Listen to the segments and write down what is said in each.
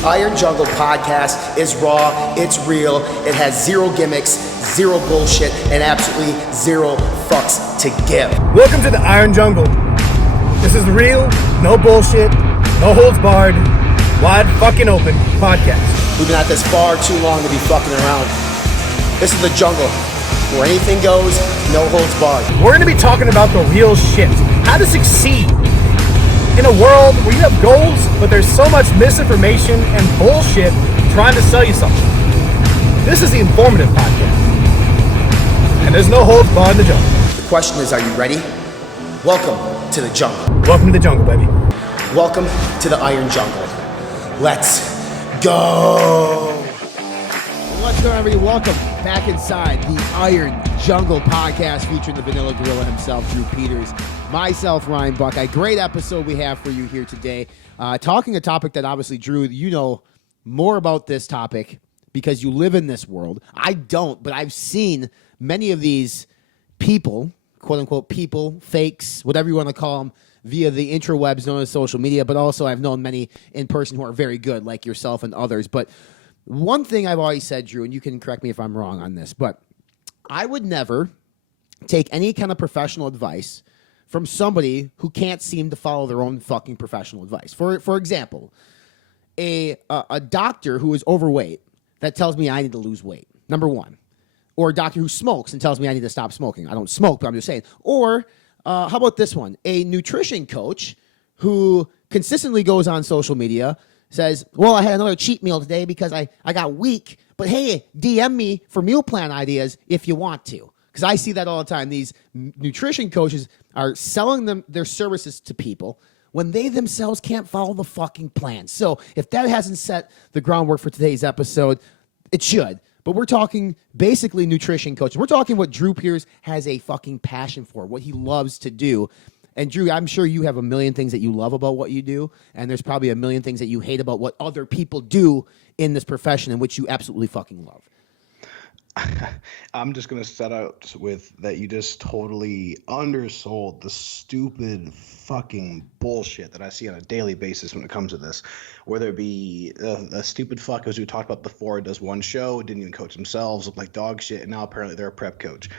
The Iron Jungle podcast is raw, it's real, it has zero gimmicks, zero bullshit, and absolutely zero fucks to give. Welcome to the Iron Jungle. This is real, no bullshit, no holds barred, wide fucking open podcast. We've been at this far too long to be fucking around. This is the jungle, where anything goes, no holds barred. We're going to be talking about the real shit, how to succeed in a world where you have goals, but there's so much misinformation and bullshit trying to sell you something. This is the informative podcast, and there's no holds barred in the jungle. The question is, are you ready? Welcome to the jungle. Welcome to the jungle, baby. Welcome to the Iron Jungle. Let's go. What's going on, everybody? Welcome back inside the Iron Jungle podcast featuring the Vanilla Gorilla himself, Drew Peters, myself, Ryan Buckeye. Great episode we have for you here today. Talking a topic that obviously, Drew, you know more about this topic because you live in this world. I don't, but I've seen many of these people, quote-unquote people, fakes, whatever you want to call them, via the interwebs known as social media, but also I've known many in person who are very good, like yourself and others. But one thing I've always said, Drew, and you can correct me if I'm wrong on this, but I would never take any kind of professional advice from somebody who can't seem to follow their own fucking professional advice. For example, a doctor who is overweight that tells me I need to lose weight, number one. Or a doctor who smokes and tells me I need to stop smoking. I don't smoke, but I'm just saying. Or how about this one? A nutrition coach who consistently goes on social media, says, well, I had another cheat meal today because I got weak, but hey, DM me for meal plan ideas if you want to. Because I see that all the time. These nutrition coaches are selling their services to people when they themselves can't follow the fucking plan. So if that hasn't set the groundwork for today's episode, it should. But we're talking basically nutrition coaches. We're talking what Drew Peters has a fucking passion for, what he loves to do. And Drew, I'm sure you have a million things that you love about what you do, and there's probably a million things that you hate about what other people do in this profession in which you absolutely fucking love. I'm just going to set out with that you just totally undersold the stupid fucking bullshit that I see on a daily basis when it comes to this. Whether it be the stupid fuckers who talked about before, does one show, didn't even coach themselves, look like dog shit, and now apparently they're a prep coach.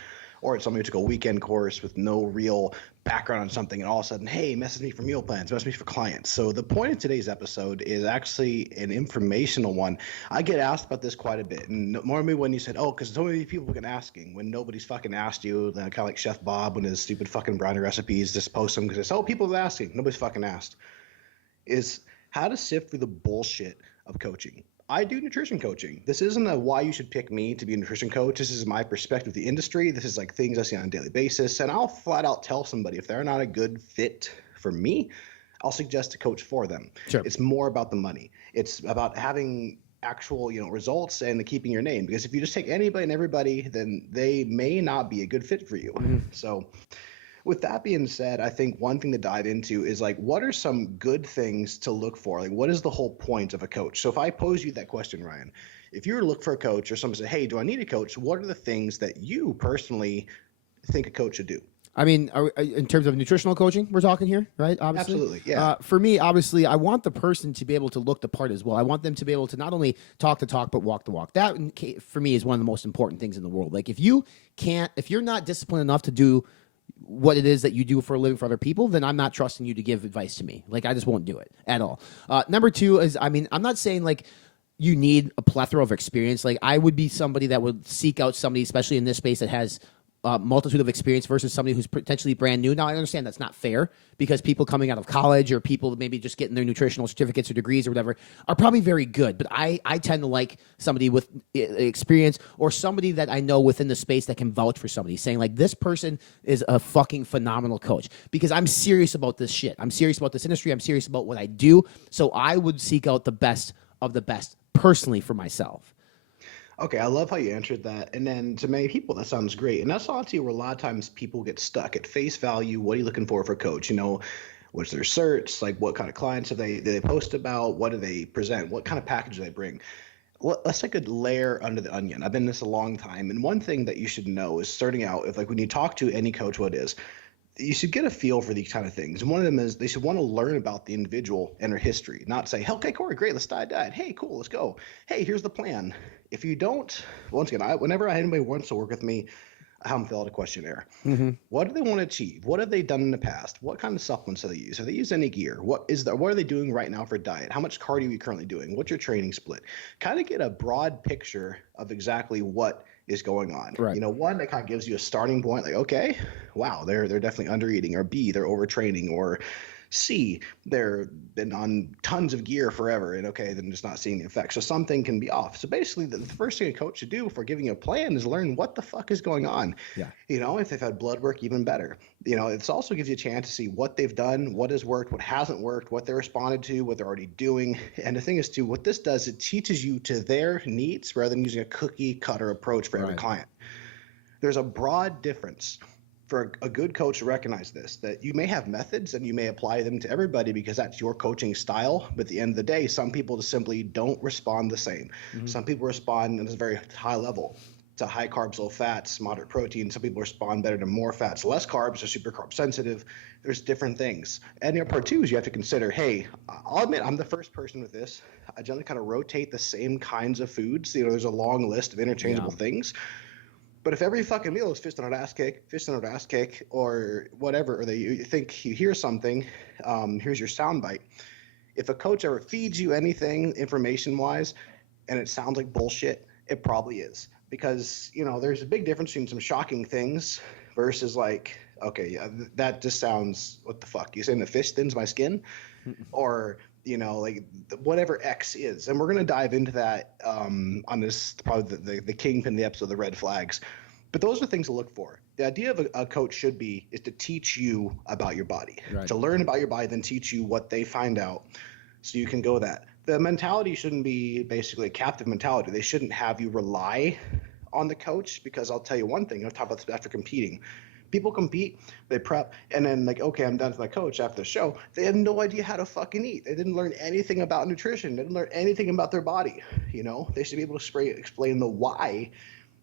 Or it's somebody who took a weekend course with no real background on something, and all of a sudden, hey, message me for meal plans, message me for clients. So the point of today's episode is actually an informational one. I get asked about this quite a bit, and normally when you said, oh, because so many people have been asking, when nobody's fucking asked you, kind of like Chef Bob when his stupid fucking brownie recipes, just post them because it's, oh, people are asking, nobody's fucking asked, is how to sift through the bullshit of coaching. I do nutrition coaching. This isn't a why you should pick me to be a nutrition coach. This is my perspective of the industry. This is like things I see on a daily basis. And I'll flat out tell somebody if they're not a good fit for me, I'll suggest a coach for them. Sure. It's more about the money. It's about having actual, results and keeping your name. Because if you just take anybody and everybody, then they may not be a good fit for you. Mm-hmm. So with that being said, I think one thing to dive into is like, what are some good things to look for? Like, what is the whole point of a coach? So if I pose you that question, Ryan, if you were to look for a coach or someone said, hey, do I need a coach? What are the things that you personally think a coach should do? I mean, in terms of nutritional coaching, we're talking here, right? Obviously. Absolutely, yeah. For me, obviously, I want the person to be able to look the part as well. I want them to be able to not only talk the talk, but walk the walk. That, for me, is one of the most important things in the world. Like, if you're not disciplined enough to do what it is that you do for a living for other people, then I'm not trusting you to give advice to me. Like, I just won't do it at all. Number two is, I mean, I'm not saying like you need a plethora of experience. Like, I would be somebody that would seek out somebody, especially in this space, that has multitude of experience versus somebody who's potentially brand new. Now, I understand that's not fair because people coming out of college or people maybe just getting their nutritional certificates or degrees or whatever are probably very good. But I tend to like somebody with experience or somebody that I know within the space that can vouch for somebody, saying like, this person is a fucking phenomenal coach, because I'm serious about this shit. I'm serious about this industry. I'm serious about what I do. So I would seek out the best of the best personally for myself. Okay, I love how you answered that. And then to many people, that sounds great. And that's honestly where a lot of times people get stuck at face value. What are you looking for a coach? What's their search? Like, what kind of clients do they post about? What do they present? What kind of package do they bring? Let's take a layer under the onion. I've been in this a long time. And one thing that you should know is starting out, if like when you talk to any coach, what it is, you should get a feel for these kind of things. And one of them is they should want to learn about the individual and their history, not say, okay, Corey, great, let's diet. Hey, cool, let's go. Hey, here's the plan. If you don't, once again, whenever anybody wants to work with me, I have them fill out a questionnaire. What do they want to achieve? What have they done in the past? What kind of supplements do they use? Have they used any gear? What are they doing right now for diet? How much cardio are you currently doing? What's your training split? Kind of get a broad picture of exactly what is going on. Right. One, that kind of gives you a starting point, like, okay, wow, they're definitely under eating, or B, they're overtraining, or C, they're been on tons of gear forever, and okay, then just not seeing the effects. So something can be off. So basically, the first thing a coach should do for giving you a plan is learn what the fuck is going on. Yeah. If they've had blood work, even better. It also gives you a chance to see what they've done, what has worked, what hasn't worked, what they responded to, what they're already doing. And the thing is, too, what this does, it teaches you to their needs rather than using a cookie cutter approach for every client. There's a broad difference for a good coach to recognize this, that you may have methods and you may apply them to everybody because that's your coaching style. But at the end of the day, some people just simply don't respond the same. Some people respond at a very high level to high carbs, low fats, moderate protein. Some people respond better to more fats, less carbs. They're super carb sensitive. There's different things. And part two is you have to consider, hey, I'll admit I'm the first person with this. I generally kind of rotate the same kinds of foods. There's a long list of interchangeable things. But if every fucking meal is fist on an ass kick, or whatever, or you think you hear something, here's your soundbite. If a coach ever feeds you anything information-wise and it sounds like bullshit, it probably is. Because, there's a big difference between some shocking things versus like, okay, yeah, that just sounds, what the fuck? You saying the fish thins my skin? Or like whatever X is. And we're going to dive into that on this, probably the kingpin, the episode, the red flags. But those are things to look for. The idea of a coach is to teach you about your body, to learn about your body, then teach you what they find out so you can go that. The mentality shouldn't be basically a captive mentality. They shouldn't have you rely on the coach, because I'll tell you one thing, I'll talk about this after competing. People compete, they prep, and then like, okay, I'm done with my coach after the show. They have no idea how to fucking eat. They didn't learn anything about nutrition. They didn't learn anything about their body. They should be able to explain the why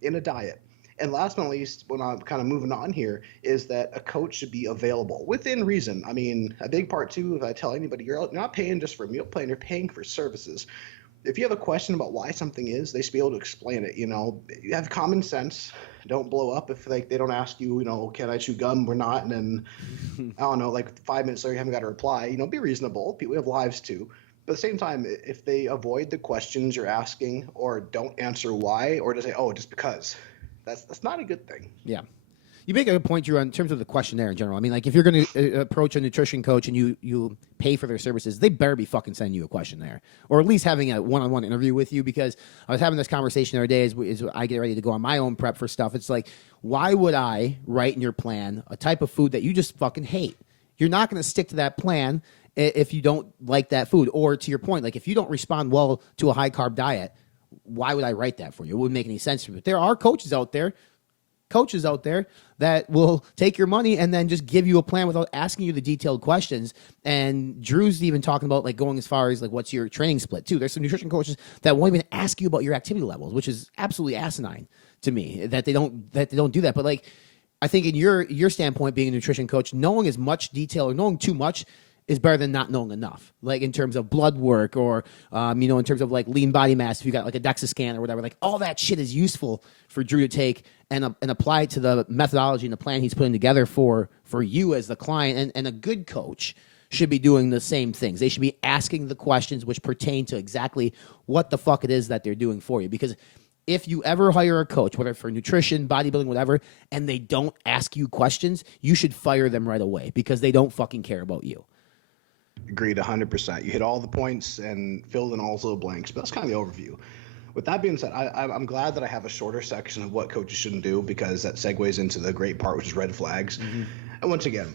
in a diet. And last but not least, when I'm kind of moving on here, is that a coach should be available within reason. I mean, a big part too, if I tell anybody, you're not paying just for a meal plan, you're paying for services. If you have a question about why something is, they should be able to explain it. You have common sense. Don't blow up if they don't ask you, can I chew gum or not? And then, I don't know, like 5 minutes later, you haven't got a reply. Be reasonable. People have lives too. But at the same time, if they avoid the questions you're asking or don't answer why, or just say, oh, just because, that's not a good thing. Yeah. You make a good point, Drew, in terms of the questionnaire in general. I mean, like, if you're going to approach a nutrition coach and you pay for their services, they better be fucking sending you a questionnaire, or at least having a one-on-one interview with you. Because I was having this conversation the other day as I get ready to go on my own prep for stuff. It's like, why would I write in your plan a type of food that you just fucking hate? You're not going to stick to that plan if you don't like that food. Or to your point, like, if you don't respond well to a high-carb diet, why would I write that for you? It wouldn't make any sense to me. But there are coaches out there that will take your money and then just give you a plan without asking you the detailed questions. And Drew's even talking about like going as far as like, what's your training split too? There's some nutrition coaches that won't even ask you about your activity levels, which is absolutely asinine to me that they don't do that. But like, I think in your standpoint, being a nutrition coach, knowing as much detail or knowing too much is better than not knowing enough. Like in terms of blood work or, in terms of like lean body mass, if you got like a DEXA scan or whatever, like all that shit is useful for Drew to take and apply it to the methodology and the plan he's putting together for you as the client. And a good coach should be doing the same things. They should be asking the questions which pertain to exactly what the fuck it is that they're doing for you. Because if you ever hire a coach, whether for nutrition, bodybuilding, whatever, and they don't ask you questions, you should fire them right away because they don't fucking care about you. Agreed 100%. You hit all the points and filled in all those little blanks, but that's kind of the overview. With that being said, I'm glad that I have a shorter section of what coaches shouldn't do, because that segues into the great part, which is red flags. Mm-hmm. And once again,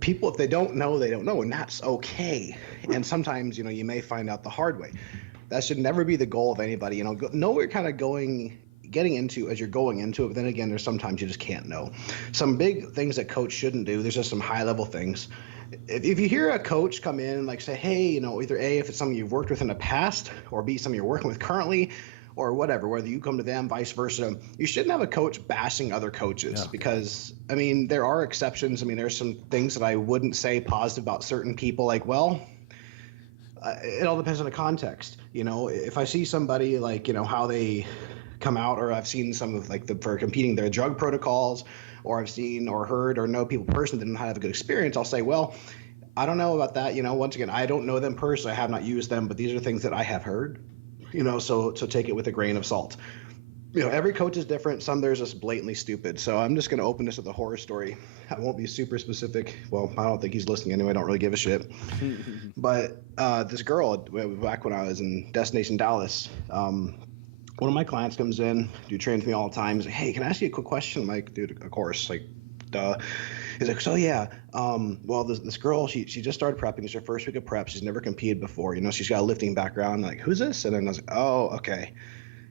people, if they don't know, they don't know, and that's okay. And sometimes, you may find out the hard way. That should never be the goal of anybody. Know what you're kind of getting into as you're going into it, but then again, there's sometimes you just can't know. Some big things that coach shouldn't do, there's just some high-level things. If you hear a coach come in and like say, hey, either A, if it's something you've worked with in the past, or B, something you're working with currently, or whatever, whether you come to them, vice versa. You shouldn't have a coach bashing other coaches because, I mean, there are exceptions. I mean, there's some things that I wouldn't say positive about certain people. Like, well, it all depends on the context. You know, if I see somebody like, you know, how they come out, or I've seen some of like for competing their drug protocols, or I've seen or heard or know people personally that didn't have a good experience, I'll say, well, I don't know about that. You know, once again, I don't know them personally. I have not used them, but these are things that I have heard, you know, so take it with a grain of salt. You know, every coach is different. Some there's just blatantly stupid. So I'm just going to open this with a horror story. I won't be super specific. Well, I don't think he's listening anyway. I don't really give a shit. But this girl, back when I was in Destination Dallas, one of my clients comes in, do trains with me all the time. He's like, hey, can I ask you a quick question? I'm like, dude, of course. Like, duh. He's like, so yeah, well, this girl, she just started prepping. It's her first week of prep. She's never competed before. You know, she's got a lifting background. Like, who's this? And then I was like, oh, okay.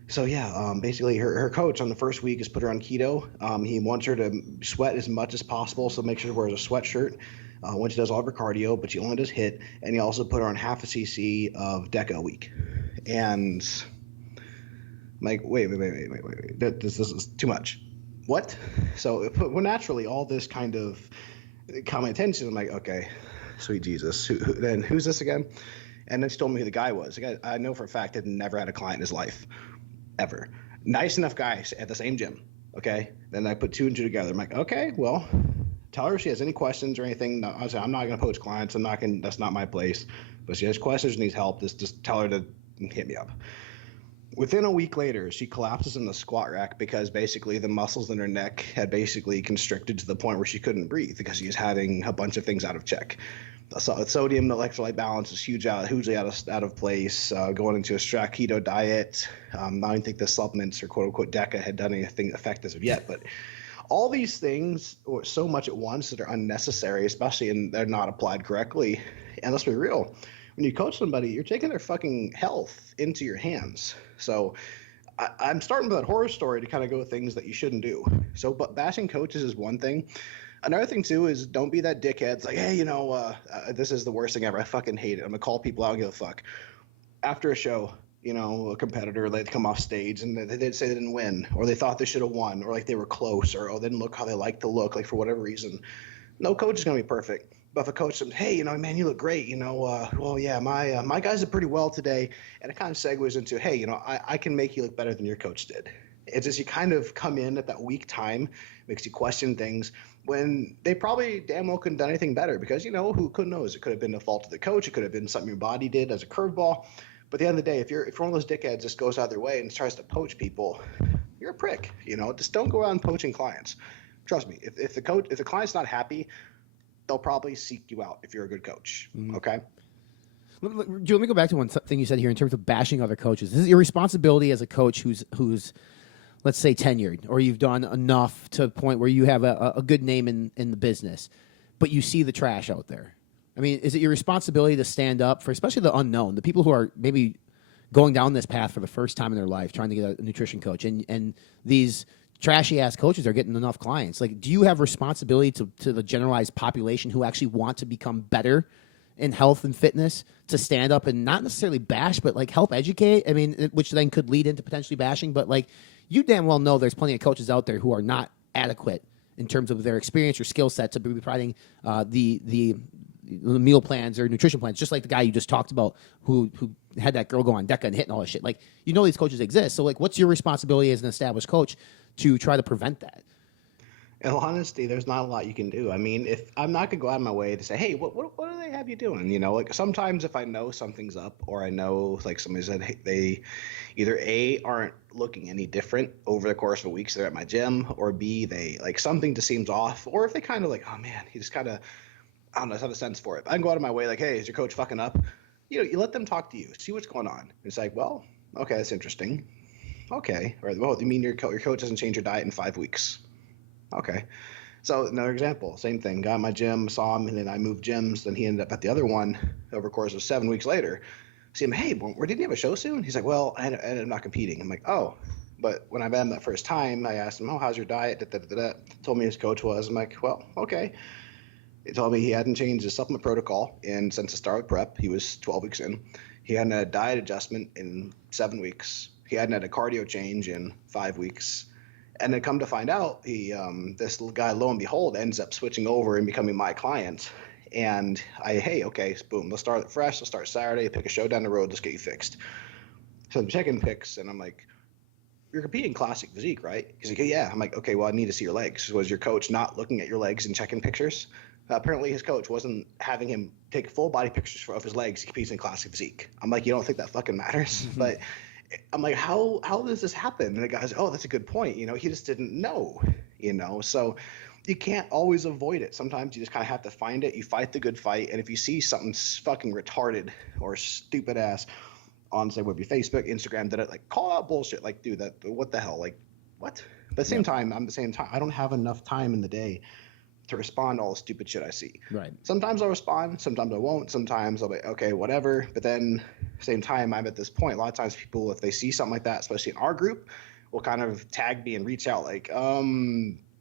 So yeah, basically her coach on the first week has put her on keto. He wants her to sweat as much as possible, so make sure she wears a sweatshirt when she does all of her cardio, but she only does HIIT. And he also put her on half a cc of DECA a week. And I'm like, wait. This is too much. What? So well, naturally, all this kind of caught my attention. I'm like, okay, sweet Jesus. Then who's this again? And then she told me who the guy was. The guy I know for a fact had never had a client in his life, ever. Nice enough guy at the same gym. Okay. Then I put two and two together. I'm like, okay, well, tell her if she has any questions or anything. No, I say, I'm not going to poach clients. That's not my place. But if she has questions, needs help, just tell her to hit me up. Within a week later, she collapses in the squat rack because basically the muscles in her neck had basically constricted to the point where she couldn't breathe because she was having a bunch of things out of check. So sodium and electrolyte balance is hugely out of place. Going into a strict keto diet. I don't think the supplements or quote unquote DECA had done anything effective as of yet, but all these things or so much at once that are unnecessary, especially and they're not applied correctly. And let's be real. When you coach somebody, you're taking their fucking health into your hands. So I'm starting with that horror story to kind of go with things that you shouldn't do. So, but bashing coaches is one thing. Another thing too is don't be that dickhead. It's like, hey, you know, this is the worst thing ever. I fucking hate it. I'm gonna call people out and give a fuck. After a show, you know, a competitor, they'd come off stage and they'd say they didn't win, or they thought they should have won, or like they were close, or they didn't look how they like to look, like for whatever reason. No coach is gonna be perfect. But if a coach says, hey, you know, man, you look great, you know, well, yeah, my guys did pretty well today. And it kind of segues into, hey, you know, I can make you look better than your coach did. It's just you kind of come in at that weak time, makes you question things when they probably damn well couldn't have done anything better because, you know, who knows? It could have been the fault of the coach. It could have been something your body did as a curveball. But at the end of the day, if one of those dickheads just goes out of their way and tries to poach people, you're a prick, you know, just don't go around poaching clients. Trust me, if the client's not happy, they'll probably seek you out if you're a good coach. Mm-hmm. Okay. Let me go back to one thing you said here in terms of bashing other coaches. This is your responsibility as a coach who's let's say tenured, or you've done enough to a point where you have a good name in the business, but you see the trash out there. I mean, is it your responsibility to stand up for especially the unknown, the people who are maybe going down this path for the first time in their life, trying to get a nutrition coach, and these trashy ass coaches are getting enough clients? Like, do you have responsibility to the generalized population who actually want to become better in health and fitness to stand up and not necessarily bash, but like help educate? I mean, which then could lead into potentially bashing, but like you damn well know there's plenty of coaches out there who are not adequate in terms of their experience or skill set to be providing the meal plans or nutrition plans, just like the guy you just talked about who had that girl go on DECA and hitting all this shit. Like, you know, these coaches exist. So like, what's your responsibility as an established coach to try to prevent that? In all honesty, there's not a lot you can do. I mean, if I'm not gonna go out of my way to say, hey, what do they have you doing? You know, like sometimes if I know something's up, or I know like somebody said, hey, they either A, aren't looking any different over the course of a week, so they're at my gym, or B, they like something just seems off, or if they kind of like, oh man, he just kind of, I don't know, just have a sense for it. I can go out of my way like, hey, is your coach fucking up? You know, you let them talk to you, see what's going on. It's like, well, okay, that's interesting. Okay, all right. Well, you mean your coach doesn't change your diet in 5 weeks? Okay. So another example, same thing. Got in my gym, saw him, and then I moved gyms. Then he ended up at the other one over the course of 7 weeks later. See him, hey, where didn't you have a show soon? He's like, well, I ended up not competing. I'm like, oh. But when I met him that first time, I asked him, oh, how's your diet? Told me his coach was. I'm like, well, okay. He told me he hadn't changed his supplement protocol since the start of prep. He was 12 weeks in. He hadn't had a diet adjustment in 7 weeks. he hadn't had a cardio change in 5 weeks. And then come to find out, this guy, lo and behold, ends up switching over and becoming my client. And hey, okay, boom, let's start fresh. Let's start Saturday, pick a show down the road, let's get you fixed. So I'm checking pics, and I'm like, you're competing classic physique, right? He's like, yeah. I'm like, okay, well, I need to see your legs. Was your coach not looking at your legs and checking pictures? Apparently his coach wasn't having him take full body pictures of his legs. He competes in classic physique. I'm like, you don't think that fucking matters? But I'm like, how does this happen? And the guy's, oh, that's a good point. He just didn't know, so you can't always avoid it. Sometimes you just kind of have to find it. You fight the good fight. And if you see something fucking retarded or stupid ass on, say, whether it be Facebook, Instagram, that it, like, call out bullshit. Like, dude, what the hell? Like, what? But at the same time, I don't have enough time in the day to respond to all the stupid shit I see. Right. Sometimes I'll respond, sometimes I won't. Sometimes I'll be, okay, whatever. But then same time, I'm at this point, a lot of times people, if they see something like that, especially in our group, will kind of tag me and reach out like,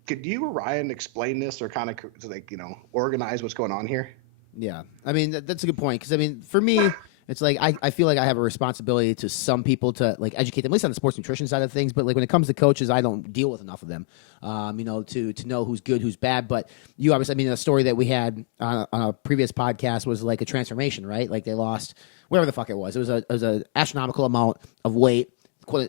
could you or Ryan explain this or kind of like, organize what's going on here? Yeah. I mean, that's a good point. Because, I mean, for me, it's like I feel like I have a responsibility to some people to, like, educate them, at least on the sports nutrition side of things. But, like, when it comes to coaches, I don't deal with enough of them, to know who's good, who's bad. But you obviously, I mean, a story that we had on a previous podcast was like a transformation, right? Like, they lost whatever the fuck it was. It was an astronomical amount of weight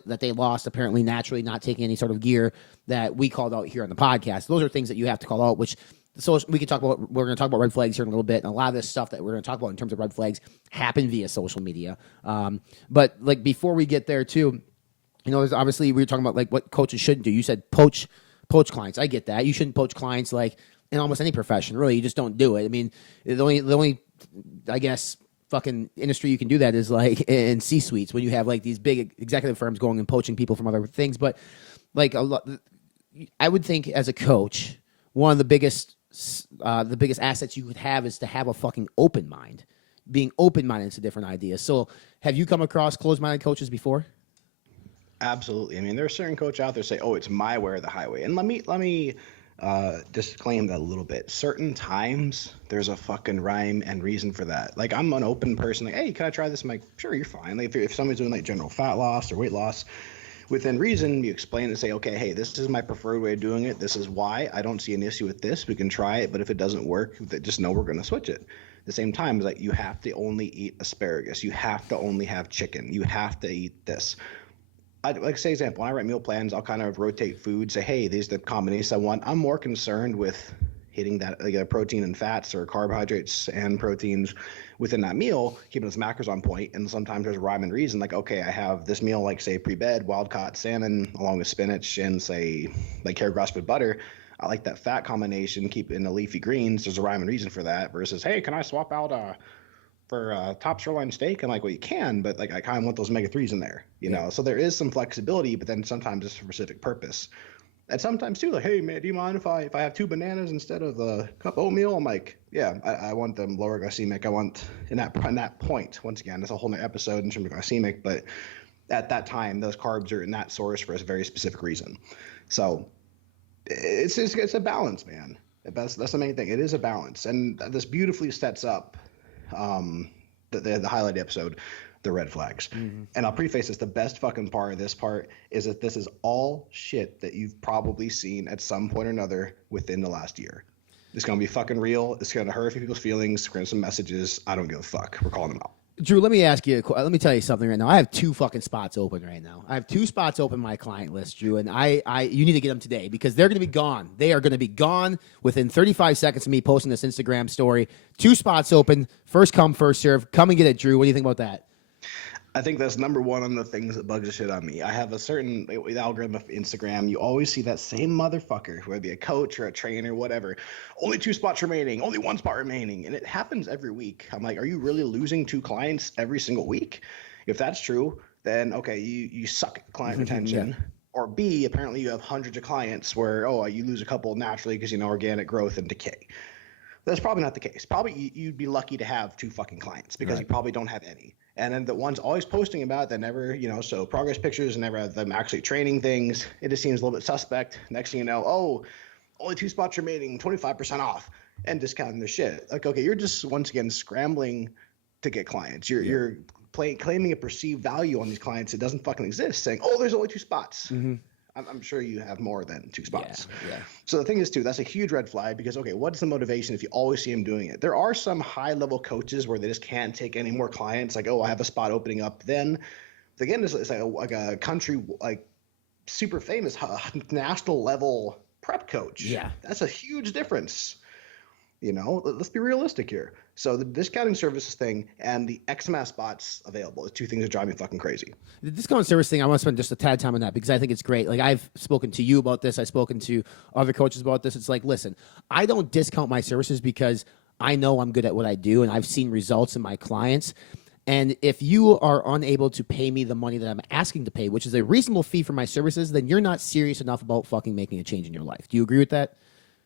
that they lost, apparently naturally, not taking any sort of gear, that we called out here on the podcast. Those are things that you have to call out, which, so we can talk about, we're going to talk about red flags here in a little bit. And a lot of this stuff that we're going to talk about in terms of red flags happen via social media. But, like, before we get there too, there's obviously, we were talking about, like, what coaches shouldn't do. You said poach clients. I get that. You shouldn't poach clients, like, in almost any profession, really. You just don't do it. I mean, the only I guess, fucking industry you can do that is, like, in C-suites, when you have, like, these big executive firms going and poaching people from other things. But, like, I would think as a coach, one of the biggest assets you could have is to have a fucking open mind, being open-minded to different ideas. So have you come across closed-minded coaches before? Absolutely. I mean, there are certain coaches out there say, oh, it's my way or the highway. And let me disclaim that a little bit. Certain times there's a fucking rhyme and reason for that. Like, I'm an open person. Like, hey, can I try this? I'm like, sure, you're fine. Like, if somebody's doing, like, general fat loss or weight loss, within reason, you explain and say, okay, hey, this is my preferred way of doing it. This is why. I don't see an issue with this. We can try it, but if it doesn't work, just know we're going to switch it. At the same time, it's like, you have to only eat asparagus. You have to only have chicken. You have to eat this. Like, say, example, when I write meal plans, I'll kind of rotate food, say, hey, these are the combinations I want. I'm more concerned with hitting that, like, protein and fats or carbohydrates and proteins within that meal, keeping those macros on point. And sometimes there's rhyme and reason, like, okay, I have this meal, like, say, pre-bed, wild-caught salmon along with spinach and, say, like, carrot grass with butter. I like that fat combination, keep it in the leafy greens. There's a rhyme and reason for that versus, hey, can I swap out for top sirloin steak? I'm like, well, you can, but, like, I kind of want those omega-3s in there, you know? So there is some flexibility, but then sometimes it's for a specific purpose. And sometimes too, like, hey man, do you mind if I have 2 bananas instead of a cup of oatmeal? I'm like, yeah, I want them lower glycemic. I want in that point. Once again, that's a whole new episode in terms of glycemic, but at that time, those carbs are in that source for a very specific reason. So it's a balance, man. That's the main thing. It is a balance, and this beautifully sets up the highlight episode. The red flags. Mm-hmm. And I'll preface this, the best fucking part of this part is that this is all shit that you've probably seen at some point or another within the last year. It's going to be fucking real. It's going to hurt people's feelings. We're going to some messages. I don't give a fuck. We're calling them out. Drew, let me ask you, let me tell you something right now. I have 2 fucking spots open right now. I have 2 spots open my client list, Drew, and you need to get them today because they're going to be gone. They are going to be gone within 35 seconds of me posting this Instagram story. 2 spots open. First come, first serve. Come and get it, Drew. What do you think about that? I think that's number one on the things that bugs the shit on me. I have a certain algorithm of Instagram. You always see that same motherfucker, whether it be a coach or a trainer, whatever. Only 2 spots remaining. Only 1 spot remaining. And it happens every week. I'm like, are you really losing 2 clients every single week? If that's true, then, okay, you suck at client retention. Yeah. Or B, apparently you have hundreds of clients where, you lose a couple naturally because, organic growth and decay. That's probably not the case. Probably you'd be lucky to have 2 fucking clients because you probably don't have any. And then the ones always posting about it that never, so progress pictures and never have them actually training things. It just seems a little bit suspect. Next thing you know, only 2 spots remaining, 25% off, and discounting their shit. Like, okay, you're just once again scrambling to get clients. You're claiming a perceived value on these clients that doesn't fucking exist, saying, oh, there's only 2 spots. I'm sure you have more than 2 spots. Yeah. So the thing is, too, that's a huge red flag because, okay, what's the motivation if you always see them doing it? There are some high-level coaches where they just can't take any more clients. Like, oh, I have a spot opening up. Then, again, it's like a country, like, super famous national-level prep coach. Yeah. That's a huge difference. You know, let's be realistic here. So the discounting services thing and the X amount of spots available is 2 things that drive me fucking crazy. The discount service thing, I want to spend just a tad time on that because I think it's great. Like, I've spoken to you about this. I've spoken to other coaches about this. It's like, listen, I don't discount my services because I know I'm good at what I do and I've seen results in my clients. And if you are unable to pay me the money that I'm asking to pay, which is a reasonable fee for my services, then you're not serious enough about fucking making a change in your life. Do you agree with that?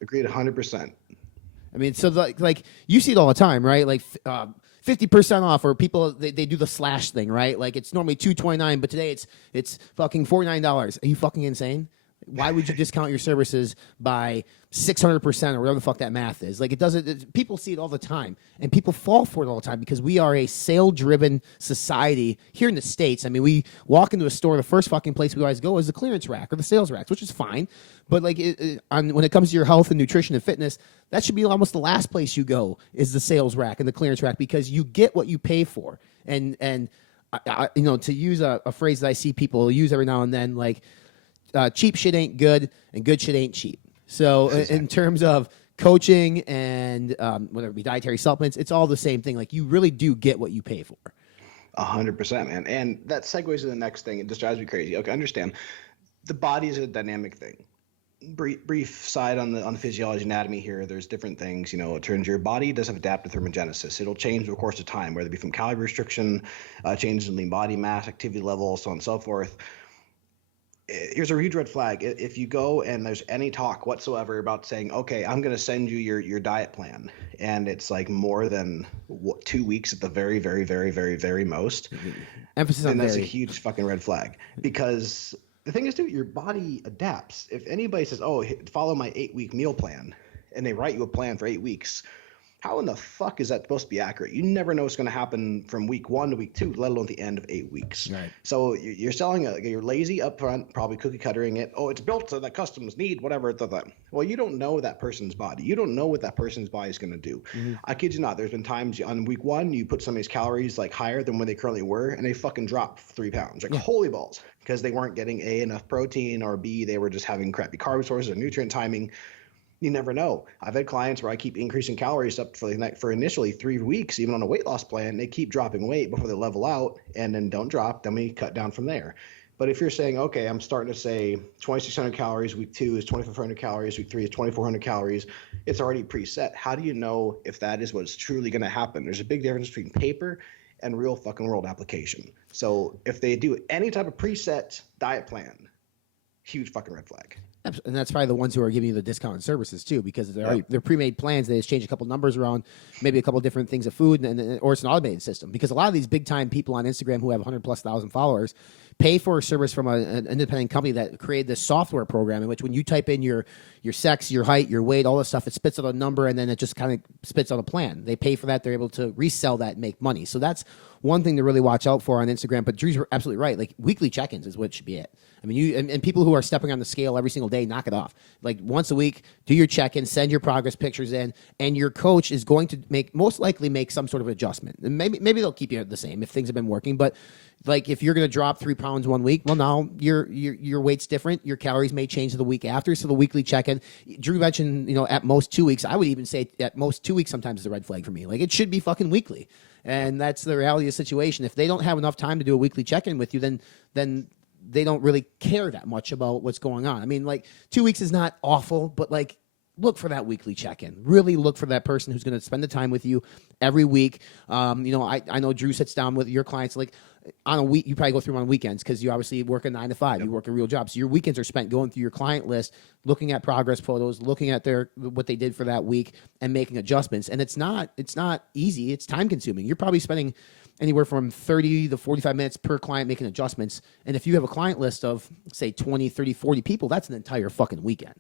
Agreed 100%. I mean, so like you see it all the time, right? Like 50% off, or people they do the slash thing, right? Like it's normally $229, but today it's fucking $49. Are you fucking insane? Why would you discount your services by 600% or whatever the fuck that math is? Like, it doesn't. People see it all the time, and people fall for it all the time because we are a sale-driven society here in the States. I mean, we walk into a store, the first fucking place we always go is the clearance rack or the sales racks, which is fine. But like, when it comes to your health and nutrition and fitness, that should be almost the last place you go is the sales rack and the clearance rack because you get what you pay for. And I, you know, to use a phrase that I see people use every now and then, like. Cheap shit ain't good, and good shit ain't cheap. So in terms of coaching and whether it be dietary supplements, it's all the same thing. Like, you really do get what you pay for. 100%, man. And that segues to the next thing. It just drives me crazy. Okay, understand. The body is a dynamic thing. Brief side on the physiology anatomy here. There's different things. You know, it turns your body does have adaptive thermogenesis. It'll change over the course of time, whether it be from calorie restriction, changes in lean body mass, activity level, so on and so forth. Here's a huge red flag. If you go and there's any talk whatsoever about saying, okay, I'm going to send you your diet plan, and it's like more than 2 weeks at the very, very, very, very, very most, Emphasis on then that's very. a huge fucking red flag. Because the thing is, dude, your body adapts. If anybody says, oh, follow my 8-week meal plan, and they write you a plan for 8 weeks, how in the fuck is that supposed to be accurate? You never know what's going to happen from week 1 to week 2, let alone the end of 8 weeks. Right. So you're selling you're lazy up front, probably cookie cuttering it. Oh, it's built so that customers need whatever. Well, you don't know that person's body. You don't know what that person's body is going to do. I kid you not. There's been times on week 1, you put somebody's calories like higher than where they currently were, and they fucking drop 3 pounds. Like, holy balls. Because they weren't getting A, enough protein, or B, they were just having crappy carb sources or nutrient timing. You never know. I've had clients where I keep increasing calories up for initially 3 weeks, even on a weight loss plan. They keep dropping weight before they level out and then don't drop. Then we cut down from there. But if you're saying, okay, I'm starting to say 2,600 calories, week 2 is 2,500 calories, week 3 is 2,400 calories, it's already preset. How do you know if that is what's truly going to happen? There's a big difference between paper and real fucking world application. So if they do any type of preset diet plan, huge fucking red flag. And that's probably the ones who are giving you the discounted services too, because they're pre-made plans. They just change a couple numbers around, maybe a couple different things of food, or it's an automated system. Because a lot of these big-time people on Instagram who have 100,000+ followers pay for a service from an independent company that created this software program in which when you type in your sex, your height, your weight, all this stuff, it spits out a number and then it just kind of spits out a plan. They pay for that. They're able to resell that and make money. So that's one thing to really watch out for on Instagram. But Drew's absolutely right. Like, weekly check-ins is what should be it. I mean, you and people who are stepping on the scale every single day, knock it off. Like, once a week, do your check-in, send your progress pictures in, and your coach is going to most likely make some sort of adjustment. And maybe they'll keep you the same if things have been working. But like, if you're going to drop 3 pounds 1 week, well, now your weight's different. Your calories may change to the week after. So the weekly check-in, Drew mentioned, at most 2 weeks. I would even say at most 2 weeks sometimes is a red flag for me. Like, it should be fucking weekly. And that's the reality of the situation. If they don't have enough time to do a weekly check-in with you, then they don't really care that much about what's going on. I mean, like, 2 weeks is not awful, but like, look for that weekly check-in. Really look for that person who's going to spend the time with you every week. I know Drew sits down with your clients, like, on a week, you probably go through them on weekends because you obviously work a 9 to 5. Yep. You work a real job. So your weekends are spent going through your client list, looking at progress photos, looking at what they did for that week and making adjustments. And it's not easy. It's time consuming. You're probably spending anywhere from 30 to 45 minutes per client making adjustments. And if you have a client list of, say, 20, 30, 40 people, that's an entire fucking weekend.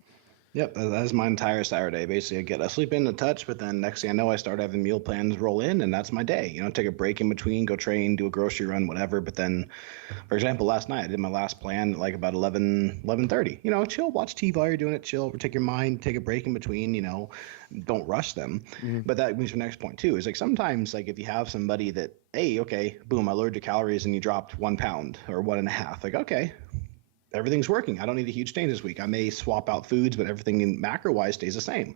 Yep, that's my entire Saturday. Basically, I get a sleep in, a touch, but then next thing I know, I start having meal plans roll in, and that's my day. Take a break in between, go train, do a grocery run, whatever. But then, for example, last night I did my last plan at like about 11:30. Chill, watch TV while you're doing it, chill, take your mind, take a break in between, don't rush them. Mm-hmm. But that brings me to the next point too, is like sometimes like if you have somebody that, hey, okay, boom, I lowered your calories and you dropped 1 pound or 1.5, like, okay, everything's working. I don't need a huge change this week. I may swap out foods, but everything in macro wise stays the same.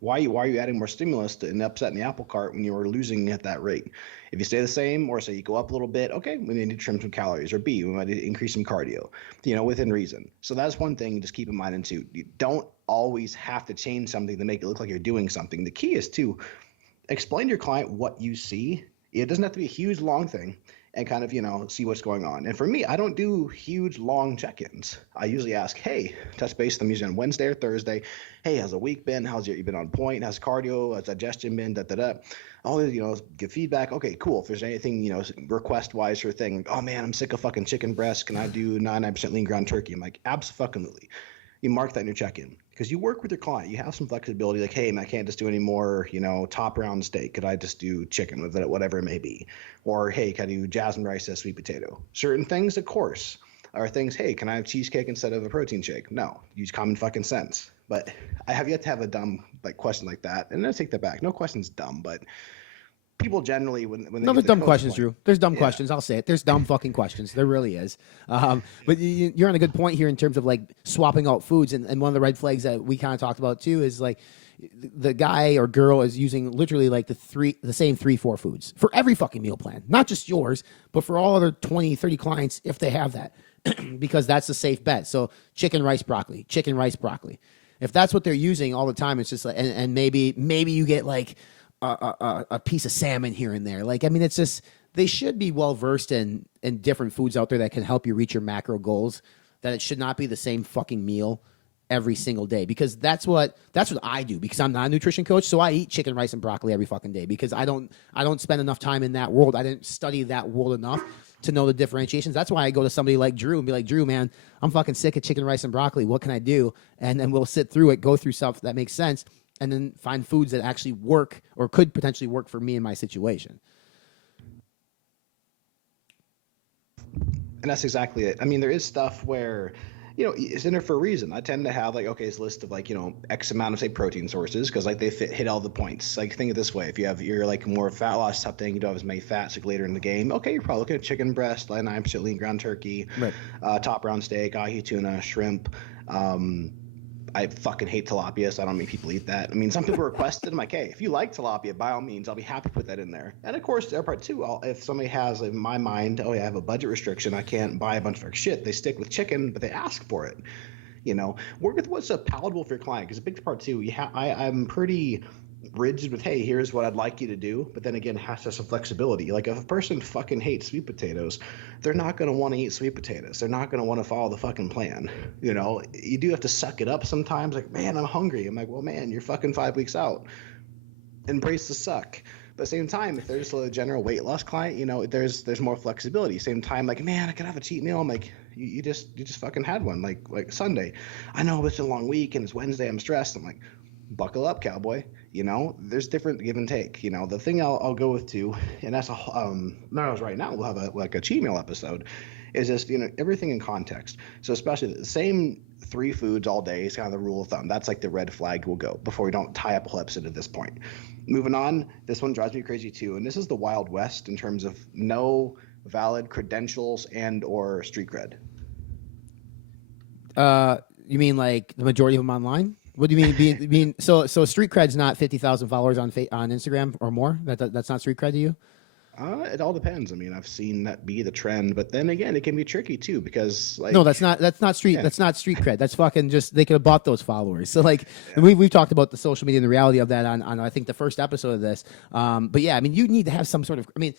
Why are you adding more stimulus to an upset in the apple cart when you are losing at that rate? If you stay the same, or say you go up a little bit, okay, we need to trim some calories, or B, we might need to increase some cardio, within reason. So that's one thing just keep in mind. And two, you don't always have to change something to make it look like you're doing something. The key is to explain to your client what you see. It doesn't have to be a huge long thing, and kind of, see what's going on. And for me, I don't do huge long check-ins. I usually ask, hey, touch base with them usually on Wednesday or Thursday. Hey, how's the week been? You been on point? How's cardio? How's digestion been? Always, give feedback. Okay, cool. If there's anything, request-wise or thing, like, oh man, I'm sick of fucking chicken breast. Can I do 99% lean ground turkey? I'm like, absolutely. You mark that in your check-in because you work with your client. You have some flexibility, like, hey, man, I can't just do any more, top round steak. Could I just do chicken with it, whatever it may be? Or, hey, can I do jasmine rice as sweet potato? Certain things, of course, are things, hey, can I have cheesecake instead of a protein shake? No, use common fucking sense. But I have yet to have a dumb question like that. And I take that back. No question's dumb, but people generally when they no, there's dumb questions, Drew. There's dumb questions. I'll say it. There's dumb fucking questions. There really is. But you're on a good point here in terms of like swapping out foods, and one of the red flags that we kind of talked about too is like the guy or girl is using literally like the same 3-4 foods for every fucking meal plan, not just yours, but for all other 20, 30 clients if they have that, because that's a safe bet. So chicken, rice, broccoli, chicken, rice, broccoli. If that's what they're using all the time, it's just like, and maybe you get like a piece of salmon here and there. Like, I mean, it's just, they should be well versed in different foods out there that can help you reach your macro goals, that it should not be the same fucking meal every single day, because that's what I do, because I'm not a nutrition coach. So I eat chicken, rice, and broccoli every fucking day because I don't spend enough time in that world. I didn't study that world enough to know the differentiations. That's why I go to somebody like Drew and be like, Drew, man, I'm fucking sick of chicken, rice, and broccoli. What can I do? And then we'll sit through it, go through stuff that makes sense, and then find foods that actually work or could potentially work for me in my situation. And that's exactly it. I mean, there is stuff where, it's in there for a reason. I tend to have like, okay, it's a list of like, X amount of say protein sources because like they hit all the points. Like think of it this way: if you're like more fat loss type thing, you don't have as many fats like later in the game. Okay, you're probably looking at chicken breast, like 9% lean ground turkey, right. Top round steak, ahi tuna, shrimp. I fucking hate tilapia, so I don't make people eat that. I mean, some people requested. I'm like, hey, if you like tilapia, by all means, I'll be happy to put that in there. And of course, the other part too, if somebody has in my mind, oh yeah, I have a budget restriction, I can't buy a bunch of shit. They stick with chicken, but they ask for it. Work with what's palatable for your client, because a big part too. I'm pretty rigid with, hey, here's what I'd like you to do, but then again, it has to have some flexibility. Like if a person fucking hates sweet potatoes, they're not going to want to eat sweet potatoes. They're not going to want to follow the fucking plan. You do have to suck it up sometimes. Like, man, I'm hungry. I'm like, well, man, you're fucking 5 weeks out. Embrace the suck. But at the same time, if there's a general weight loss client, there's more flexibility. Same time, like, man, I could have a cheat meal. I'm like, you just fucking had one, like Sunday. I know it's a long week and it's Wednesday. I'm stressed. I'm like, buckle up, cowboy. There's different give and take. The thing I'll go with too, and that's right now we'll have a cheat meal episode, is just everything in context. So especially the same 3 foods all day is kind of the rule of thumb. That's like the red flag we'll go before we don't tie up a whole episode at this point. Moving on, this one drives me crazy too, and this is the Wild West in terms of no valid credentials and or street cred. You mean like the majority of them online? What do you mean? So street cred's not 50,000 followers on Instagram or more? That's not street cred to you? It all depends. I mean, I've seen that be the trend, but then again, it can be tricky too because like no, that's not street. Yeah. That's not street cred. That's fucking just they could have bought those followers. So like we've talked about the social media and the reality of that on I think the first episode of this. But yeah, I mean, you need to have some sort of. I mean,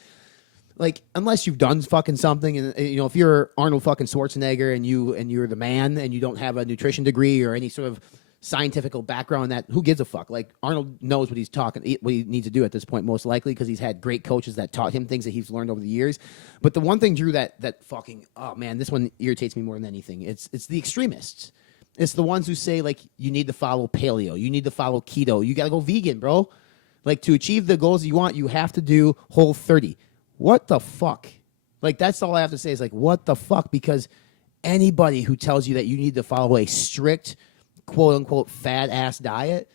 like unless you've done fucking something, and if you're Arnold fucking Schwarzenegger and you're the man and you don't have a nutrition degree or any sort of scientific background, that who gives a fuck? Like Arnold knows what what he needs to do at this point, most likely because he's had great coaches that taught him things that he's learned over the years. But the one thing, Drew, that fucking, oh man, this one irritates me more than anything. It's the extremists. It's the ones who say, like, you need to follow paleo, you need to follow keto, you got to go vegan, bro. Like, to achieve the goals you want, you have to do Whole30. What the fuck? Like, that's all I have to say is, like, what the fuck? Because anybody who tells you that you need to follow a strict, quote-unquote, fat-ass diet,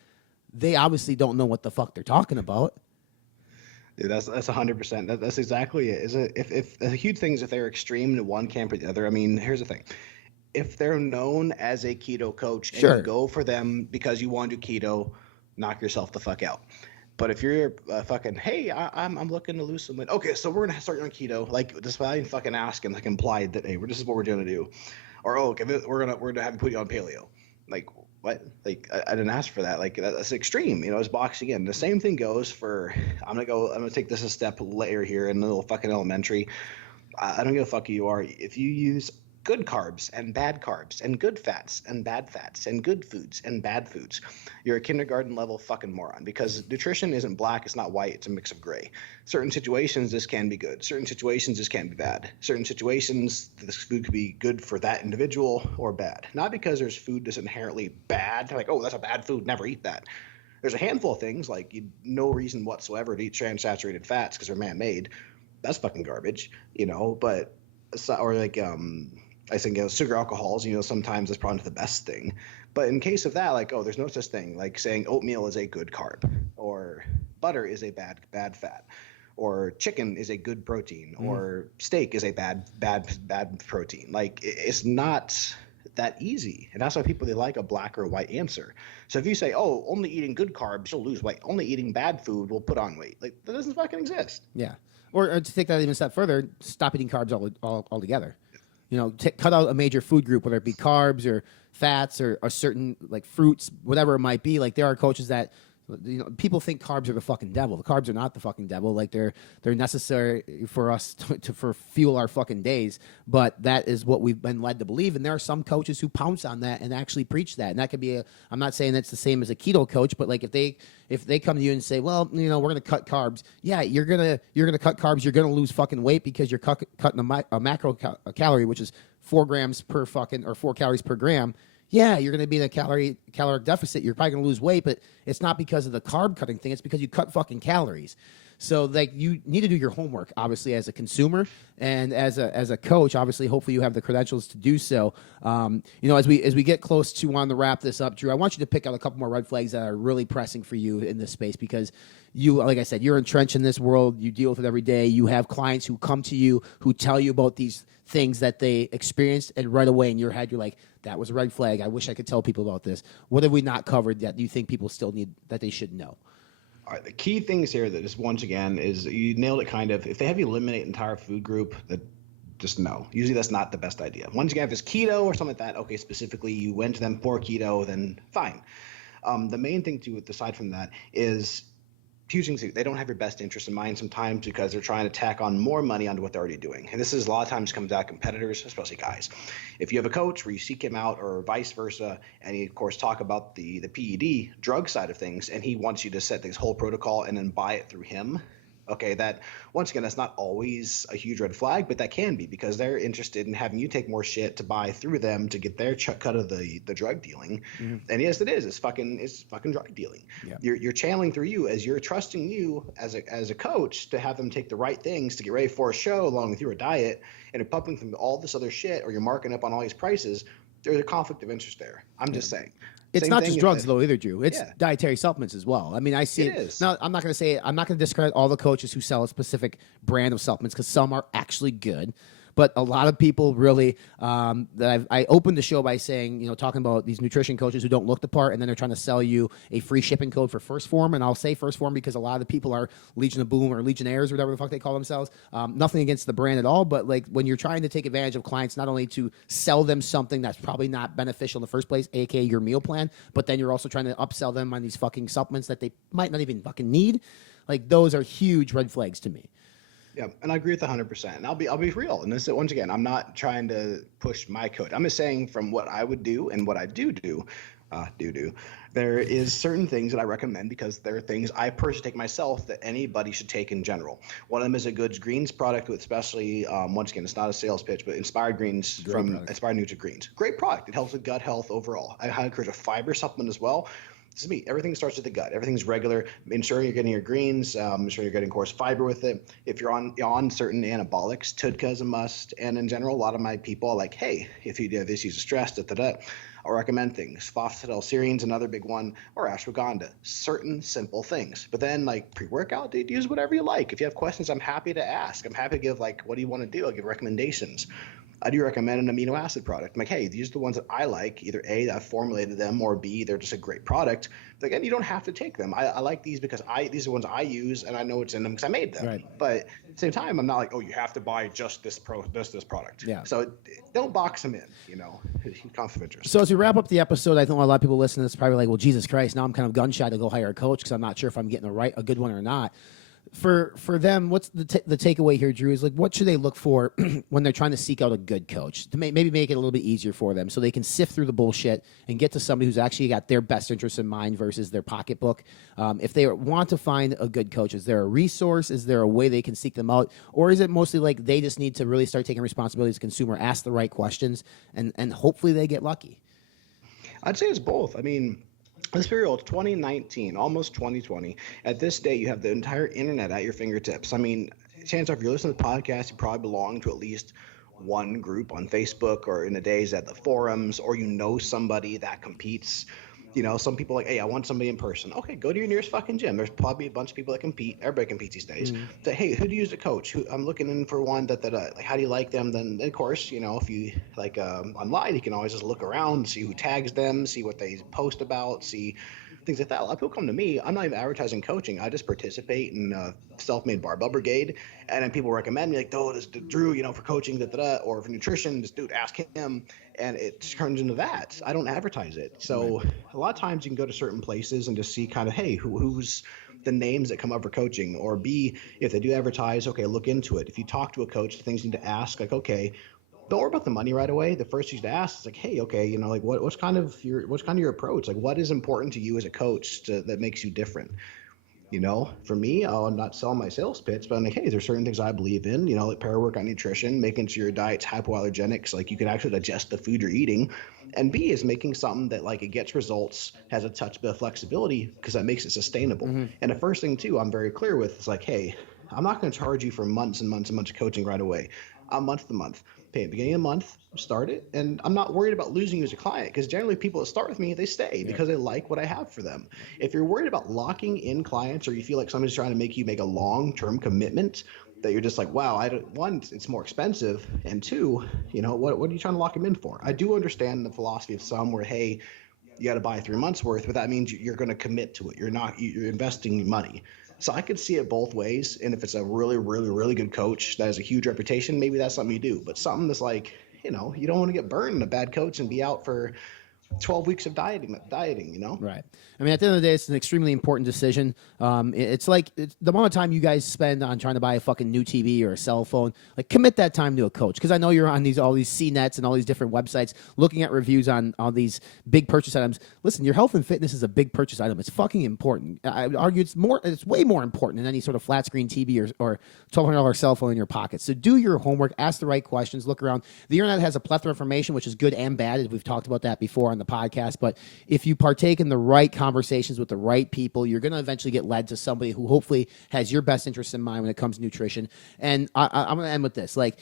they obviously don't know what the fuck they're talking about. Dude, that's 100%. That's exactly it. If the huge thing is if they're extreme to one camp or the other. I mean, here's the thing: if they're known as a keto coach and Sure. you go for them because you want to do keto, knock yourself the fuck out. But if you're fucking, hey, I'm looking to lose some weight. Okay, so we're gonna start on keto, like just without even fucking asking, like implied that hey, this is what we're gonna do, or okay, we're gonna have you put you on paleo. Like what? Like I didn't ask for that. Like that's extreme, it's boxing in. The same thing goes for. I'm gonna take this a step later here in a little fucking elementary. I don't give a fuck who you are. If you use good carbs and good fats and bad fats and good foods and bad foods, you're a kindergarten level fucking moron, because nutrition isn't black, it's not white, it's a mix of gray. Certain situations this can be good, certain situations this can be bad, certain situations this food could be good for that individual or bad. Not because there's food that's inherently bad, like, oh, that's a bad food, never eat that. There's a handful of things like no reason whatsoever to eat trans-saturated fats because they're man-made. That's fucking garbage, but or like I think sugar alcohols, sometimes that's probably not the best thing. But in case of that, like, oh, there's no such thing. Like saying oatmeal is a good carb, or butter is a bad fat, or chicken is a good protein, or steak is a bad protein. Like, it's not that easy. And that's why people, they like a black or white answer. So if you say, oh, only eating good carbs, you'll lose weight. Only eating bad food will put on weight. Like, that doesn't fucking exist. Yeah. Or to take that even a step further, stop eating carbs altogether. Cut out a major food group, whether it be carbs or fats or certain like fruits, whatever it might be. Like, there are coaches that, people think carbs are the fucking devil. The carbs are not the fucking devil. Like, they're necessary for us to fuel our fucking days. But that is what we've been led to believe. And there are some coaches who pounce on that and actually preach that. And that could be I'm not saying that's the same as a keto coach, but like if they come to you and say, well, we're going to cut carbs. Yeah, you're going to cut carbs. You're going to lose fucking weight because you're cutting a macro calorie, which is 4 grams per fucking, or 4 calories per gram. Yeah, you're going to be in a caloric deficit. You're probably going to lose weight, but it's not because of the carb cutting thing. It's because you cut fucking calories. So, like, you need to do your homework, obviously, as a consumer, and as a coach. Obviously, hopefully, you have the credentials to do so. As we get close to wanting to wrap this up, Drew, I want you to pick out a couple more red flags that are really pressing for you in this space, because you, like I said, you're entrenched in this world. You deal with it every day. You have clients who come to you who tell you about these things that they experienced, and right away in your head, you're like, that was a red flag. I wish I could tell people about this. What have we not covered that you think people still need, that they should know? All right, the key things here that just once again is you nailed it kind of. If they have you eliminate an entire food group, that just no. Usually that's not the best idea. Once again, if it's keto or something like that, okay, specifically you went to them for keto, then fine. The main thing too, aside from that, is huge things. They don't have your best interest in mind sometimes because they're trying to tack on more money onto what they're already doing. And this is a lot of times comes out of competitors, especially guys. If you have a coach where you seek him out or vice versa, and you of course talk about the PED drug side of things, and he wants you to set this whole protocol and then buy it through him. Okay, that once again, that's not always a huge red flag, but that can be because they're interested in having you take more shit to buy through them to get their cut of the drug dealing. Mm-hmm. And yes, it is. It's fucking drug dealing. Yeah. You're channeling through you as you're trusting you as a coach to have them take the right things to get ready for a show along with your diet, and you're pumping from all this other shit, or you're marking up on all these prices. There's a conflict of interest there. I'm just saying. It's not just drugs, though, either, Drew. It's dietary supplements as well. I mean, I see it. Now, I'm not going to discredit all the coaches who sell a specific brand of supplements, because some are actually good. But a lot of people really, I opened the show by saying, talking about these nutrition coaches who don't look the part, and then they're trying to sell you a free shipping code for First Form. And I'll say First Form because a lot of the people are Legion of Boom or Legionnaires or whatever the fuck they call themselves. Nothing against the brand at all, but like when you're trying to take advantage of clients, not only to sell them something that's probably not beneficial in the first place, aka your meal plan, but then you're also trying to upsell them on these fucking supplements that they might not even fucking need. Like, those are huge red flags to me. Yeah, and I agree with 100%. And I'll be real. And this once again, I'm not trying to push my coach. I'm just saying from what I would do and what I do. There is certain things that I recommend because there are things I personally take myself that anybody should take in general. One of them is a Goods Greens product with especially once again, it's not a sales pitch, but Inspired Greens from Inspired Nutri-Greens. Great product. It helps with gut health overall. I highly encourage a fiber supplement as well. This is me. Everything starts with the gut. Everything's regular. Ensure you're getting your greens. Ensure you're getting course fiber with it. If you're on certain anabolics, TUDCA is a must. And in general, a lot of my people are like, hey, if you have issues of stress, I'll recommend things. Phosphatidylserine's another big one, or ashwagandha. Certain simple things. But then, like pre-workout, dude, use whatever you like. If you have questions, I'm happy to ask. I'm happy to give what do you want to do? I'll give recommendations. I do recommend an amino acid product. I'm like, hey, these are the ones that I like. Either A, I've formulated them, or B, they're just a great product. But again, you don't have to take them. I like these because these are the ones I use, and I know it's in them because I made them. Right. But at the same time, I'm not like, oh, you have to buy just this product. Yeah. So don't box them in, conflict of interest. So as we wrap up the episode, I think a lot of people listening to this are probably like, well, Jesus Christ, now I'm kind of gun shy to go hire a coach because I'm not sure if I'm getting a good one or not. For them, what's the takeaway here, Drew? Is what should they look for when they're trying to seek out a good coach to maybe make it a little bit easier for them, so they can sift through the bullshit and get to somebody who's actually got their best interests in mind versus their pocketbook. If they want to find a good coach, is there a resource? Is there a way they can seek them out, or is it mostly like they just need to really start taking responsibility as a consumer, ask the right questions, and hopefully they get lucky? I'd say it's both. I mean, let's be real, it's 2019, almost 2020. At this day, you have the entire internet at your fingertips. I mean, chances are if you're listening to the podcast, you probably belong to at least one group on Facebook, or in the days at the forums, or somebody that competes. Some people are like, hey, I want somebody in person. Okay, go to your nearest fucking gym. There's probably a bunch of people that compete. Everybody competes these days. Say, hey, who do you use a coach? I'm looking in for one that like, how do you like them? Then of course, if you like online, you can always just look around, see who tags them, see what they post about, see things like that. A lot of people come to me. I'm not even advertising coaching. I just participate in self-made barbell brigade, and then people recommend me like, oh, this Drew, for coaching, or for nutrition, this dude, ask him, and it turns into that. I don't advertise it. So a lot of times you can go to certain places and just see kind of, hey, who's the names that come up for coaching, or B, if they do advertise, okay, look into it. If you talk to a coach, the things you need to ask, like, okay, don't worry about the money right away. The first thing to ask is like, hey, okay, what's kind of your approach? Like, what is important to you as a coach that makes you different? For me, I'm not selling my sales pitch, but I'm like, hey, there's certain things I believe in, like para-workout nutrition, making sure your diet's hypoallergenic, so like you can actually digest the food you're eating. And B is making something that like it gets results, has a touch bit of flexibility, because that makes it sustainable. And the first thing too, I'm very clear with is like, hey, I'm not going to charge you for months and months and months of coaching right away. I'm month to month. Pay at the beginning of the month, start it, and I'm not worried about losing you as a client, because generally people that start with me, they stay because they like what I have for them. If you're worried about locking in clients, or you feel like somebody's trying to make you make a long-term commitment that you're just like, wow, one, it's more expensive, and two, what are you trying to lock them in for? I do understand the philosophy of some where, hey, you got to buy 3 months worth, but that means you're going to commit to it. You're investing money. So I could see it both ways. And if it's a really, really, really good coach that has a huge reputation, maybe that's something you do. But something that's like, you don't want to get burned in a bad coach and be out for 12 weeks of dieting, Right. I mean, at the end of the day, it's an extremely important decision. It's the amount of time you guys spend on trying to buy a fucking new TV or a cell phone. Like, commit that time to a coach, because I know you're on all these CNETs and all these different websites looking at reviews on all these big purchase items. Listen, your health and fitness is a big purchase item. It's fucking important. I would argue it's way more important than any sort of flat screen TV or $1,200 cell phone in your pocket. So do your homework, ask the right questions, look around. The internet has a plethora of information, which is good and bad. We've talked about that before on the podcast. But if you partake in the right conversations with the right people, you're going to eventually get led to somebody who hopefully has your best interests in mind when it comes to nutrition. And I'm going to end with this. Like,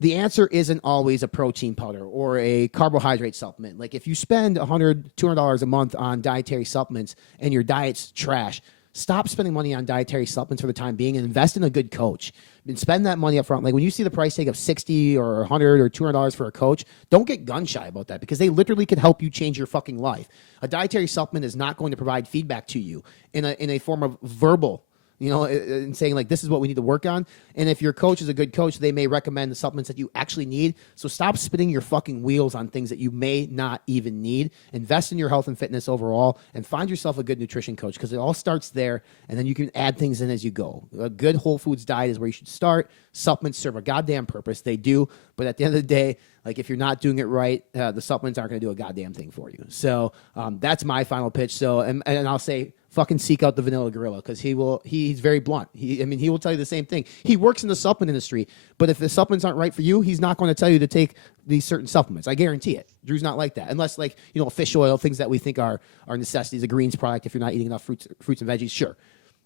the answer isn't always a protein powder or a carbohydrate supplement. Like, if you spend $100, $200 a month on dietary supplements and your diet's trash, stop spending money on dietary supplements for the time being and invest in a good coach. And spend that money up front. Like, when you see the price tag of $60 or $100 or $200 for a coach, don't get gun shy about that, because they literally could help you change your fucking life. A dietary supplement is not going to provide feedback to you in a form of verbal and saying like, this is what we need to work on. And if your coach is a good coach, they may recommend the supplements that you actually need. So stop spinning your fucking wheels on things that you may not even need. Invest in your health and fitness overall, and find yourself a good nutrition coach, because it all starts there, and then you can add things in as you go. A good whole foods diet is where you should start. Supplements serve a goddamn purpose. They do. But at the end of the day, like, if you're not doing it right, the supplements aren't going to do a goddamn thing for you. So that's my final pitch. So, and I'll say, fucking seek out the Vanilla Gorilla, because he's very blunt. He will tell you the same thing. He works in the supplement industry, but if the supplements aren't right for you, he's not going to tell you to take these certain supplements. I guarantee it. Drew's not like that. Unless, like, fish oil, things that we think are necessities, a greens product, if you're not eating enough fruits and veggies, sure.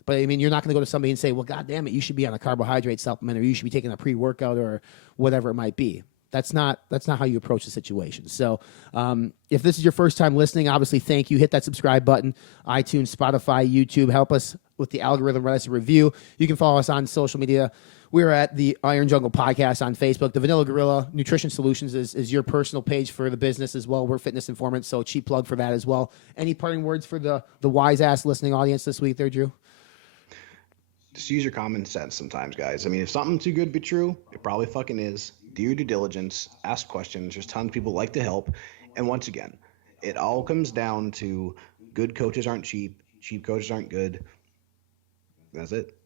But I mean, you're not going to go to somebody and say, well, God damn it, you should be on a carbohydrate supplement, or you should be taking a pre-workout, or whatever it might be. That's not how you approach the situation. So if this is your first time listening, obviously, thank you. Hit that subscribe button, iTunes, Spotify, YouTube. Help us with the algorithm, write us a review. You can follow us on social media. We're at the Iron Jungle Podcast on Facebook. The Vanilla Gorilla Nutrition Solutions is your personal page for the business as well. We're fitness informants, so cheap plug for that as well. Any parting words for the wise-ass listening audience this week there, Drew? Just use your common sense sometimes, guys. I mean, if something's too good to be true, it probably fucking is. Do your due diligence, ask questions. There's tons of people like to help. And once again, it all comes down to good coaches aren't cheap, cheap coaches aren't good. That's it.